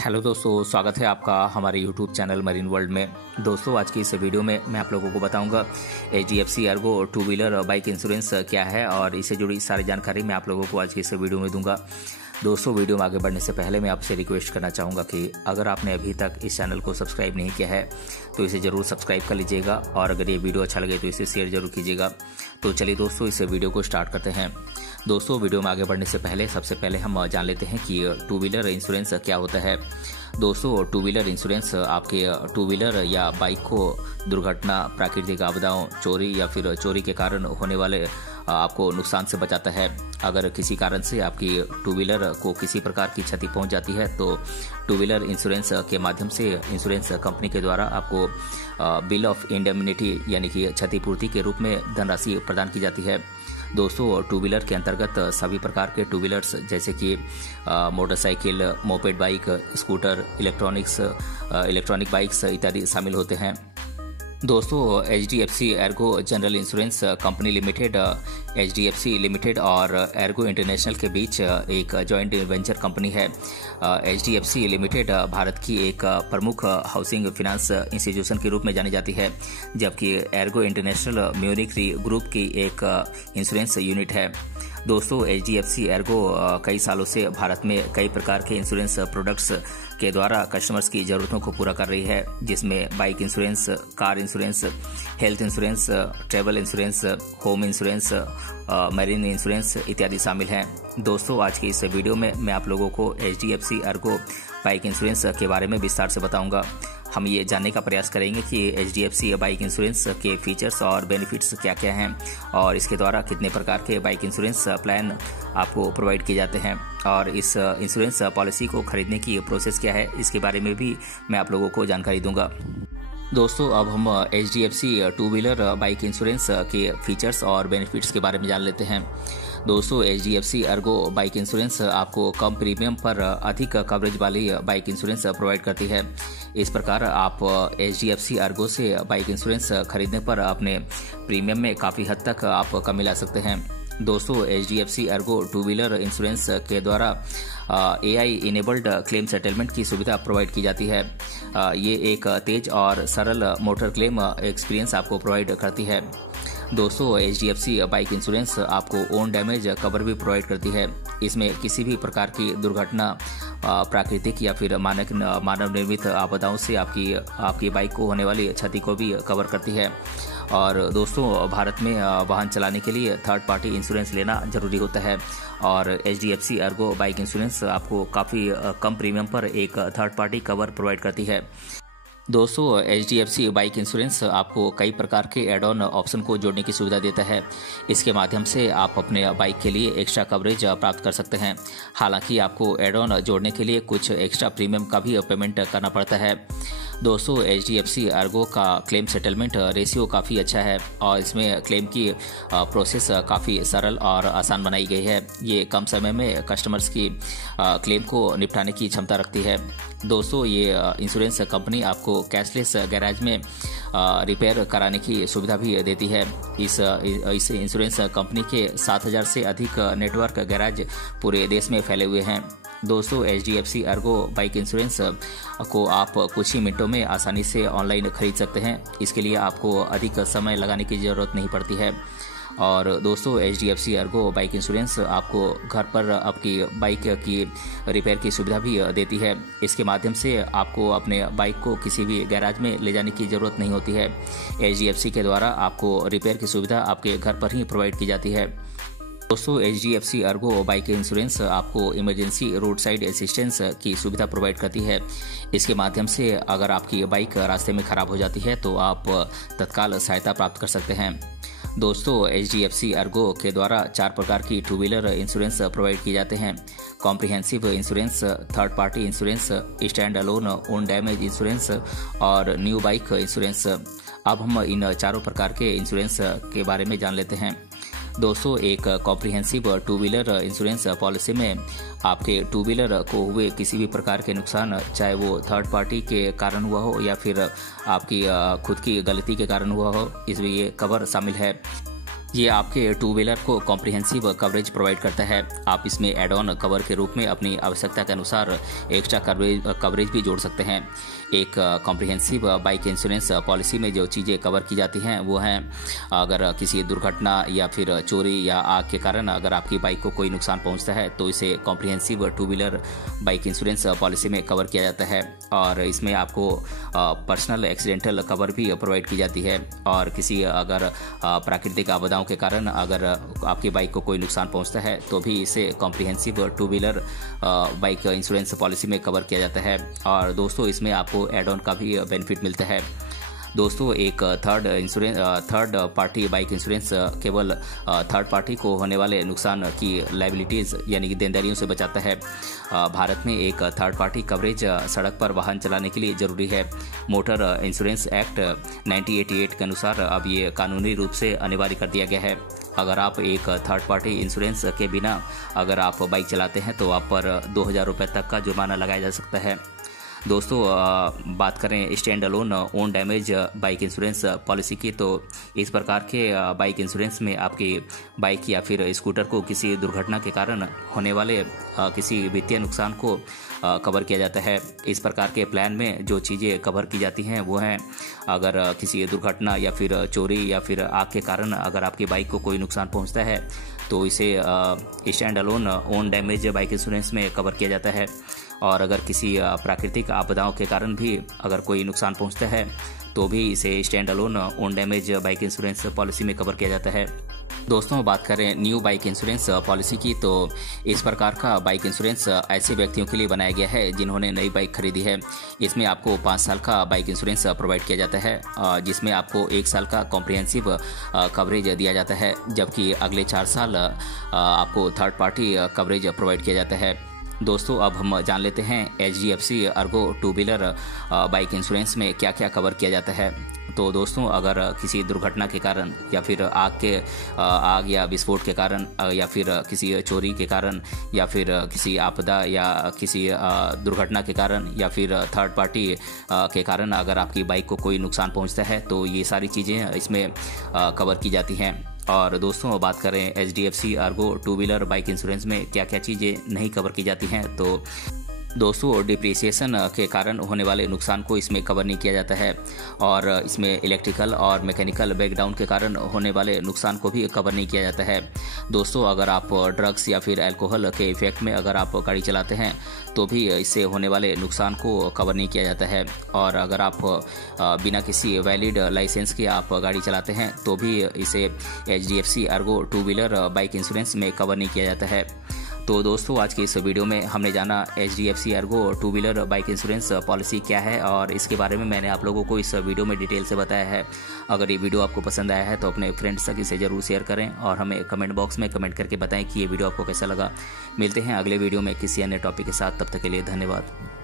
Hello दोस्तों, स्वागत है आपका हमारे यूट्यूब चैनल मरीन वर्ल्ड में। दोस्तों, आज की इस वीडियो में मैं आप लोगों को बताऊंगा HDFC Ergo two wheeler bike insurance क्या है और इससे जुड़ी सारी जानकारी मैं आप लोगों को आज की इस वीडियो में दूंगा। दोस्तों, वीडियो में आगे बढ़ने से पहले मैं आपसे रिक्वेस्ट करना चाहूँगा कि अगर आपने अभी तक इस चैनल को सब्सक्राइब नहीं किया है तो इसे ज़रूर सब्सक्राइब कर लीजिएगा और अगर ये वीडियो अच्छा लगे तो इसे शेयर जरूर कीजिएगा। तो चलिए दोस्तों, इस वीडियो को स्टार्ट करते हैं। दोस्तों, वीडियो में आगे बढ़ने से पहले सबसे पहले हम जान लेते हैं कि टू व्हीलर इंश्योरेंस क्या होता है। दोस्तों, टू व्हीलर इंश्योरेंस आपके टू व्हीलर या बाइक को दुर्घटना, प्राकृतिक आपदाओं, चोरी या फिर चोरी के कारण होने वाले आपको नुकसान से बचाता है। अगर किसी कारण से आपकी टू व्हीलर को किसी प्रकार की क्षति पहुंच जाती है तो टू व्हीलर इंश्योरेंस के माध्यम से इंश्योरेंस कंपनी के द्वारा आपको बिल ऑफ इंडेमनिटी यानी कि क्षतिपूर्ति के रूप में धनराशि प्रदान की जाती है। दोस्तों, टू व्हीलर के अंतर्गत सभी प्रकार के टू व्हीलर्स जैसे कि motorcycle, moped bike, scooter, electronic bikes इत्यादि शामिल होते हैं। दोस्तों, HDFC Ergo general insurance company limited, HDFC limited और एर्गो इंटरनेशनल के बीच एक जॉइंट वेंचर कंपनी है। HDFC लिमिटेड भारत की एक प्रमुख हाउसिंग फाइनेंस इंस्टीट्यूशन के रूप में जानी जाती है, जबकि एर्गो इंटरनेशनल म्यूनिक री ग्रुप की एक इंश्योरेंस यूनिट है। दोस्तों, HDFC एर्गो कई सालों से भारत में कई प्रकार के इंश्योरेंस प्रोडक्ट्स के द्वारा कस्टमर्स की जरूरतों को पूरा कर रही है, जिसमें bike insurance, car insurance, health insurance, travel insurance, home insurance, marine insurance इत्यादि शामिल हैं। दोस्तों, आज की इस वीडियो में मैं आप लोगों को HDFC एर्गो बाइक इंश्योरेंस के बारे में विस्तार से बताऊंगा। हम ये जानने का प्रयास करेंगे कि HDFC बाइक इंश्योरेंस के फीचर्स और बेनिफिट्स क्या क्या हैं और इसके द्वारा कितने प्रकार के बाइक इंश्योरेंस प्लान आपको प्रोवाइड किए जाते हैं और इस इंश्योरेंस पॉलिसी को खरीदने की प्रोसेस क्या है, इसके बारे में भी मैं आप लोगों को जानकारी दूंगा। दोस्तों, अब हम HDFC two wheeler bike insurance के फीचर्स और बेनिफिट्स के बारे में जान लेते हैं। दोस्तों, HDFC एर्गो बाइक इंश्योरेंस आपको कम प्रीमियम पर अधिक कवरेज वाली बाइक इंश्योरेंस प्रोवाइड करती है। इस प्रकार आप HDFC एर्गो से बाइक इंश्योरेंस खरीदने पर अपने प्रीमियम में काफ़ी हद तक आप कमी ला सकते हैं। दोस्तों, HDFC Ergo two wheeler insurance के द्वारा AI इनेबल्ड क्लेम सेटलमेंट की सुविधा प्रोवाइड की जाती है। ये एक तेज और सरल मोटर क्लेम एक्सपीरियंस आपको प्रोवाइड करती है। दोस्तों, HDFC बाइक इंश्योरेंस आपको ओन डैमेज कवर भी प्रोवाइड करती है। इसमें किसी भी प्रकार की दुर्घटना, प्राकृतिक या फिर मानव निर्मित आपदाओं से आपकी बाइक को होने वाली क्षति को भी कवर करती है। और दोस्तों, भारत में वाहन चलाने के लिए थर्ड पार्टी इंश्योरेंस लेना जरूरी होता है और HDFC एर्गो बाइक इंश्योरेंस आपको काफ़ी कम प्रीमियम पर एक थर्ड पार्टी कवर प्रोवाइड करती है। दोस्तों, HDFC बाइक इंश्योरेंस आपको कई प्रकार के एड ऑन ऑप्शन को जोड़ने की सुविधा देता है। इसके माध्यम से आप अपने बाइक के लिए एक्स्ट्रा कवरेज प्राप्त कर सकते हैं। हालांकि आपको एड ऑन जोड़ने के लिए कुछ एक्स्ट्रा प्रीमियम का भी पेमेंट करना पड़ता है। दोस्तों, HDFC एर्गो का क्लेम सेटलमेंट रेशियो काफ़ी अच्छा है और इसमें क्लेम की प्रोसेस काफ़ी सरल और आसान बनाई गई है। ये कम समय में कस्टमर्स की क्लेम को निपटाने की क्षमता रखती है। दोस्तों, ये इंश्योरेंस कंपनी आपको कैशलेस गैराज में रिपेयर कराने की सुविधा भी देती है। इस इंश्योरेंस कंपनी के 7,000 से अधिक नेटवर्क गैराज पूरे देश में फैले हुए हैं। दोस्तों, HDFC एर्गो बाइक इंश्योरेंस को आप कुछ ही मिनटों में आसानी से ऑनलाइन खरीद सकते हैं। इसके लिए आपको अधिक समय लगाने की ज़रूरत नहीं पड़ती है। और दोस्तों, HDFC एर्गो बाइक इंश्योरेंस आपको घर पर आपकी बाइक की रिपेयर की सुविधा भी देती है। इसके माध्यम से आपको अपने बाइक को किसी भी गैराज में ले जाने की ज़रूरत नहीं होती है। HDFC के द्वारा आपको रिपेयर की सुविधा आपके घर पर ही प्रोवाइड की जाती है। दोस्तों, HDFC एर्गो बाइक इंश्योरेंस आपको इमरजेंसी रोड साइड असिस्टेंस की सुविधा प्रोवाइड करती है। इसके माध्यम से अगर आपकी बाइक रास्ते में खराब हो जाती है तो आप तत्काल सहायता प्राप्त कर सकते हैं। दोस्तों, HDFC एर्गो के द्वारा 4 प्रकार की टू व्हीलर इंश्योरेंस प्रोवाइड किए जाते हैं। Comprehensive insurance, third party insurance, stand alone own damage insurance और न्यू बाइक इंश्योरेंस। अब हम इन चारों प्रकार के इंश्योरेंस के बारे में जान लेते हैं। दोस्तों, एक comprehensive two wheeler insurance policy में आपके टू व्हीलर को हुए किसी भी प्रकार के नुकसान, चाहे वो थर्ड पार्टी के कारण हुआ हो या फिर आपकी खुद की गलती के कारण हुआ हो, इसमें ये कवर शामिल है। ये आपके टू व्हीलर को कॉम्प्रिहेंसिव कवरेज प्रोवाइड करता है। आप इसमें एड ऑन कवर के रूप में अपनी आवश्यकता के अनुसार एक्स्ट्रा कवरेज भी जोड़ सकते हैं। एक कॉम्प्रिहेंसिव बाइक इंश्योरेंस पॉलिसी में जो चीज़ें कवर की जाती हैं वो हैं, अगर किसी दुर्घटना या फिर चोरी या आग के कारण अगर आपकी बाइक को कोई नुकसान पहुंचता है तो इसे comprehensive two wheeler bike insurance policy में कवर किया जाता है। और इसमें आपको पर्सनल एक्सीडेंटल कवर भी प्रोवाइड की जाती है। और किसी अगर प्राकृतिक आपदाओं के कारण अगर आपकी बाइक को कोई नुकसान पहुंचता है तो भी इसे comprehensive two wheeler bike insurance policy में कवर किया जाता है। और दोस्तों इसमें आपको एड ऑन का भी बेनिफिट मिलता है। दोस्तों एक थर्ड पार्टी बाइक इंश्योरेंस केवल थर्ड पार्टी को होने वाले नुकसान की लायबिलिटीज़ यानी कि देनदारियों से बचाता है। भारत में एक थर्ड पार्टी कवरेज सड़क पर वाहन चलाने के लिए जरूरी है। मोटर इंश्योरेंस एक्ट 1988 के अनुसार अब ये कानूनी रूप से अनिवार्य कर दिया गया है। अगर आप एक थर्ड पार्टी इंश्योरेंस के बिना अगर आप बाइक चलाते हैं तो आप पर 2000 रुपये तक का जुर्माना लगाया जा सकता है। दोस्तों बात करें stand alone own damage bike insurance policy की, तो इस प्रकार के बाइक इंश्योरेंस में आपकी बाइक या फिर स्कूटर को किसी दुर्घटना के कारण होने वाले किसी वित्तीय नुकसान को कवर किया जाता है। इस प्रकार के प्लान में जो चीज़ें कवर की जाती हैं वो हैं, अगर किसी दुर्घटना या फिर चोरी या फिर आग के कारण अगर आपकी बाइक को कोई नुकसान पहुंचता है तो इसे stand alone own damage bike insurance में कवर किया जाता है। और अगर किसी प्राकृतिक आपदाओं के कारण भी अगर कोई नुकसान पहुंचता है तो भी इसे stand alone own damage bike insurance policy में कवर किया जाता है। दोस्तों बात करें न्यू बाइक इंश्योरेंस पॉलिसी की, तो इस प्रकार का बाइक इंश्योरेंस ऐसे व्यक्तियों के लिए बनाया गया है जिन्होंने नई बाइक खरीदी है। इसमें आपको 5 साल का बाइक इंश्योरेंस प्रोवाइड किया जाता है, जिसमें आपको 1 साल का कॉम्प्रिहेंसिव कवरेज दिया जाता है, जबकि अगले 4 साल आपको थर्ड पार्टी कवरेज प्रोवाइड किया जाता है। दोस्तों अब हम जान लेते हैं HDFC Ergo two wheeler bike insurance में क्या क्या कवर किया जाता है। तो दोस्तों अगर किसी दुर्घटना के कारण या फिर आग या विस्फोट के कारण या फिर किसी चोरी के कारण या फिर किसी आपदा या किसी दुर्घटना के कारण या फिर थर्ड पार्टी के कारण अगर आपकी बाइक को कोई नुकसान पहुंचता है तो ये सारी चीज़ें इसमें कवर की जाती हैं। और दोस्तों बात करें HDFC Ergo two wheeler bike insurance में क्या क्या चीज़ें नहीं कवर की जाती हैं, तो दोस्तों डिप्रिसिएशन के कारण होने वाले नुकसान को इसमें कवर नहीं किया जाता है। और इसमें इलेक्ट्रिकल और मैकेनिकल ब्रेकडाउन के कारण होने वाले नुकसान को भी कवर नहीं किया जाता है। दोस्तों अगर आप ड्रग्स या फिर अल्कोहल के इफेक्ट में अगर आप गाड़ी चलाते हैं तो भी इससे होने वाले नुकसान को कवर नहीं किया जाता है। और अगर आप बिना किसी वैलिड लाइसेंस के आप गाड़ी चलाते हैं तो भी इसे HDFC Ergo two wheeler bike insurance में कवर नहीं किया जाता है। तो दोस्तों आज की इस वीडियो में हमने जाना HDFC Ergo two wheeler bike insurance policy क्या है और इसके बारे में मैंने आप लोगों को इस वीडियो में डिटेल से बताया है। अगर ये वीडियो आपको पसंद आया है तो अपने फ्रेंड्स तक इसे जरूर शेयर करें और हमें कमेंट बॉक्स में कमेंट करके बताएं कि ये वीडियो आपको कैसा लगा। मिलते हैं अगले वीडियो में किसी अन्य टॉपिक के साथ, तब तक के लिए धन्यवाद।